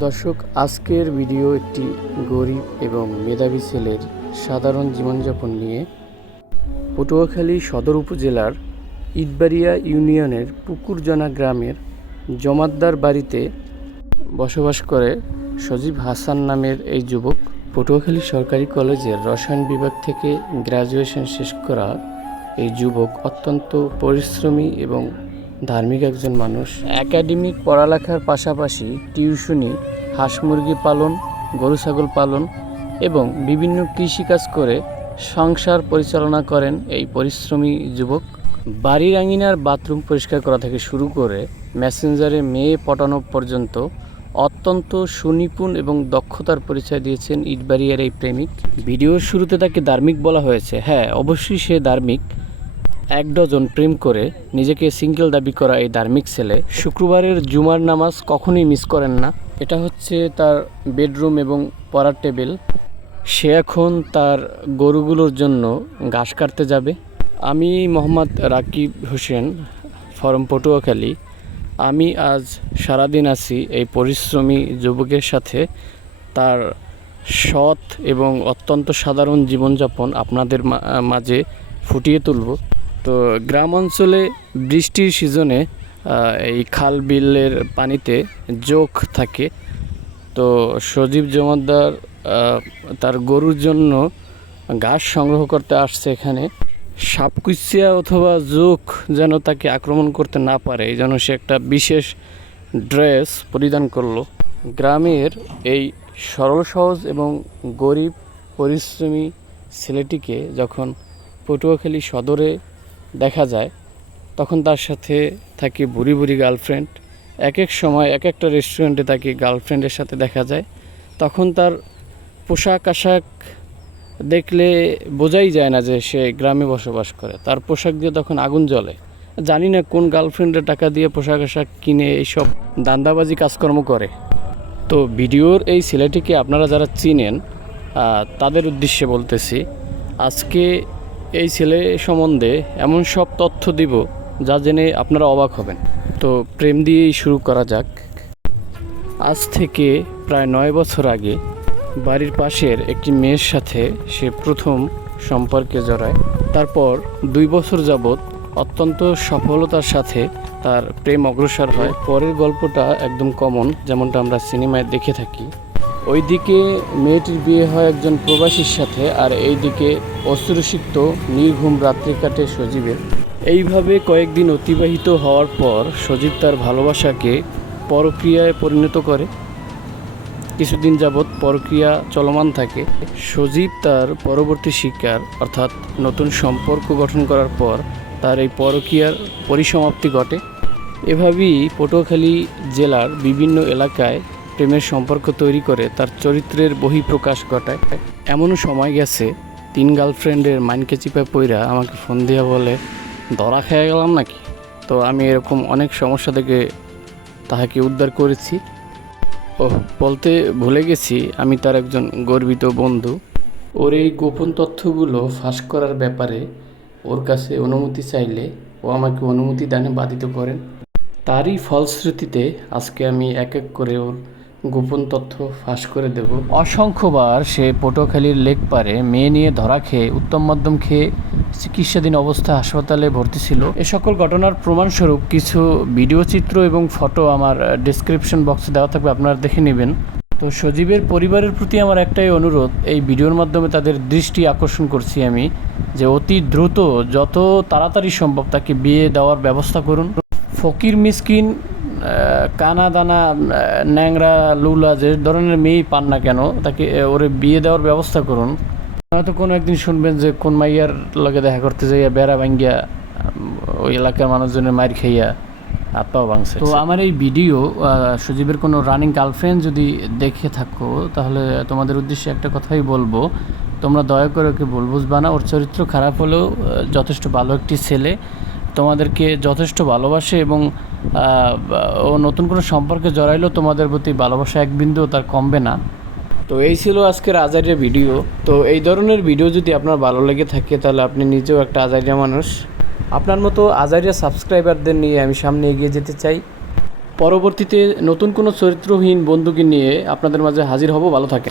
দর্শক, আজকের ভিডিও একটি গরিব এবং মেধাবী ছেলের সাধারণ জীবনযাপন নিয়ে। পটুয়াখালী সদর উপজেলার ইটবাড়িয়া ইউনিয়নের পুকুরজনা গ্রামের জমাদ্দার বাড়িতে বসবাস করে সজীব হাসান নামের এই যুবক। পটুয়াখালী সরকারি কলেজের রসায়ন বিভাগ থেকে গ্র্যাজুয়েশন শেষ করা এই যুবক অত্যন্ত পরিশ্রমী এবং ধার্মিক একজন মানুষ। একাডেমিক পড়ালেখার পাশাপাশি টিউশনি, হাঁস মুরগি পালন, গরু ছাগল পালন এবং বিভিন্ন কৃষিকাজ করে সংসার পরিচালনা করেন এই পরিশ্রমী যুবক। বাড়ির আঙিনার বাথরুম পরিষ্কার করা থেকে শুরু করে মেসেঞ্জারে মেয়ে পটানো পর্যন্ত অত্যন্ত সুনিপুণ এবং দক্ষতার পরিচয় দিয়েছেন ইটবাড়িয়ার এই প্রেমিক। ভিডিওর শুরুতে তাকে ধার্মিক বলা হয়েছে। হ্যাঁ, অবশ্যই সে ধার্মিক। 1 ডজন প্রেম করে নিজেকে সিঙ্গেল দাবি করা এই ধার্মিক ছেলে শুক্রবারের জুমার নামাজ কখনোই মিস করেন না। এটা হচ্ছে তার বেডরুম এবং পড়ার টেবিল। সে এখন তার গরুগুলোর জন্য ঘাস কাটতে যাবে। আমি মোহাম্মদ রাকিব হোসেন ফরম পটুয়াখালী। আমি আজ সারাদিন আছি এই পরিশ্রমী যুবকের সাথে। তার সৎ এবং অত্যন্ত সাধারণ জীবনযাপন আপনাদের মাঝে ফুটিয়ে তুলব। তো গ্রাম অঞ্চলে বৃষ্টির সিজনে এই খাল বিলের পানিতে জোক থাকে। তো সজীব জমাদ্দার তার গরুর জন্য ঘাস সংগ্রহ করতে আসছে এখানে। সাপকুচিয়া অথবা জোক যেন তাকে আক্রমণ করতে না পারে, এই জন্য সে একটা বিশেষ ড্রেস পরিধান করলো। গ্রামের এই সরল সহজ এবং গরিব পরিশ্রমী ছেলেটিকে যখন পটুয়াখালী সদরে দেখা যায়, তখন তার সাথে থাকে বুড়ি বুড়ি গার্লফ্রেন্ড। এক এক সময় এক একটা রেস্টুরেন্টে তাকে গার্লফ্রেন্ডের সাথে দেখা যায়। তখন তার পোশাক আশাক দেখলে বোঝাই যায় না যে সে গ্রামে বসবাস করে। তার পোশাক দিয়ে তখন আগুন জ্বলে। জানি না কোন গার্লফ্রেন্ডের টাকা দিয়ে পোশাক আশাক কিনে এইসব দান্দাবাজি কাজকর্ম করে। তো ভিডিওর এই ছেলেটিকে আপনারা যারা চিনেন তাদের উদ্দেশ্যে বলতেছি, আজকে এই ছেলে সম্বন্ধে এমন সব তথ্য দিব যা জেনে আপনারা অবাক হবেন। তো প্রেম দিয়েই শুরু করা যাক। আজ থেকে প্রায় 9 বছর আগে বাড়ির পাশের একটি মেয়ের সাথে সে প্রথম সম্পর্কে জড়ায়। তারপর 2 বছর যাবৎ অত্যন্ত সফলতার সাথে তার প্রেম অগ্রসর হয়। পরের গল্পটা একদম কমন, যেমনটা আমরা সিনেমায় দেখে থাকি। ওইদিকে মেয়েটির বিয়ে হয় একজন প্রবাসীর সাথে, আর এইদিকে অশ্রুসিক্ত নির্ঘুম রাত্রি কাটে সজীবের। এইভাবে কয়েকদিন অতিবাহিত হওয়ার পর সজীব তার ভালোবাসাকে পরক্রিয়ায় পরিণত করে। কিছুদিন যাবৎ পরক্রিয়া চলমান থাকে। সজীব তার পরবর্তী শিকার অর্থাৎ নতুন সম্পর্ক গঠন করার পর তার এই পরক্রিয়ার পরিসমাপ্তি ঘটে। এভাবেই পটুয়াখালী জেলার বিভিন্ন এলাকায় প্রেমের সম্পর্ক তৈরি করে তার চরিত্রের বহিঃপ্রকাশ ঘটায়। এমনও সময় গেছে 3 গার্লফ্রেন্ডের মাইনকে চিপা পইরা আমাকে ফোন দিয়া বলে, ধরা খেয়ে গেলাম নাকি। তো আমি এরকম অনেক সমস্যা থেকে তাহাকে উদ্ধার করেছি। বলতে ভুলে গেছি, আমি তার একজন গর্বিত বন্ধু। ওর এই গোপন তথ্যগুলো ফাঁস করার ব্যাপারে ওর কাছে অনুমতি চাইলে ও আমাকে অনুমতি দানে বাধিত করেন। তারই ফলশ্রুতিতে আজকে আমি এক এক করে ওর গোপন তথ্য ফাঁস করে দেব। অসংখ্যবার সে পটুয়াখালীর লেক পারে মেয়ে নিয়ে ধরা খেয়ে উত্তম মধ্যম খেয়ে চিকিৎসাধীন অবস্থায় হাসপাতালে ভর্তি ছিল। এ সকল ঘটনার প্রমাণস্বরূপ কিছু ভিডিও চিত্র এবং ফটো আমার ডেসক্রিপশন বক্সে দেওয়া থাকবে, আপনারা দেখে নেবেন। তো সজীবের পরিবারের প্রতি আমার একটাই অনুরোধ, এই ভিডিওর মাধ্যমে তাদের দৃষ্টি আকর্ষণ করছি আমি, যে অতি দ্রুত যত তাড়াতাড়ি সম্ভব তাকে বিয়ে দেওয়ার ব্যবস্থা করুন। ফকির মিসকিন কানা দানা ন্যাংরা লুলা যে ধরনের মেয়েই পান না কেন, তাকে ওরে বিয়ে দেওয়ার ব্যবস্থা করুন। হয়তো কোনো একদিন শুনবেন যে কোন মাইয়ার লগে দেখা করতে যাইয়া বেড়া ভাঙ্গিয়া ওই এলাকার মানুষজনের মার খাইয়া আত্মাও ভাঙছে। তো আমার এই ভিডিও সজীবের কোনো রানিং গার্লফ্রেন্ড যদি দেখে থাকো, তাহলে তোমাদের উদ্দেশ্যে একটা কথাই বলবো, তোমরা দয়া করে ওকে ভুল বুঝবা না। ওর চরিত্র খারাপ হলেও যথেষ্ট ভালো একটি ছেলে, তোমাদেরকে যথেষ্ট ভালোবাসে এবং ও নতুন কোনো সম্পর্কে জড়াইলেও তোমাদের প্রতি ভালোবাসা এক বিন্দুও তার কমবে না। তো এই ছিল আজকের আজাইরিয়া ভিডিও। তো এই ধরনের ভিডিও যদি আপনার ভালো লেগে থাকে, তাহলে আপনি নিজেও একটা আজাইরিয়া মানুষ। আপনার মতো আজাইরিয়া সাবস্ক্রাইবারদের নিয়ে আমি সামনে এগিয়ে যেতে চাই। পরবর্তীতে নতুন কোনো চরিত্রহীন বন্ধুকে নিয়ে আপনাদের মাঝে হাজির হব। ভালো থাকে।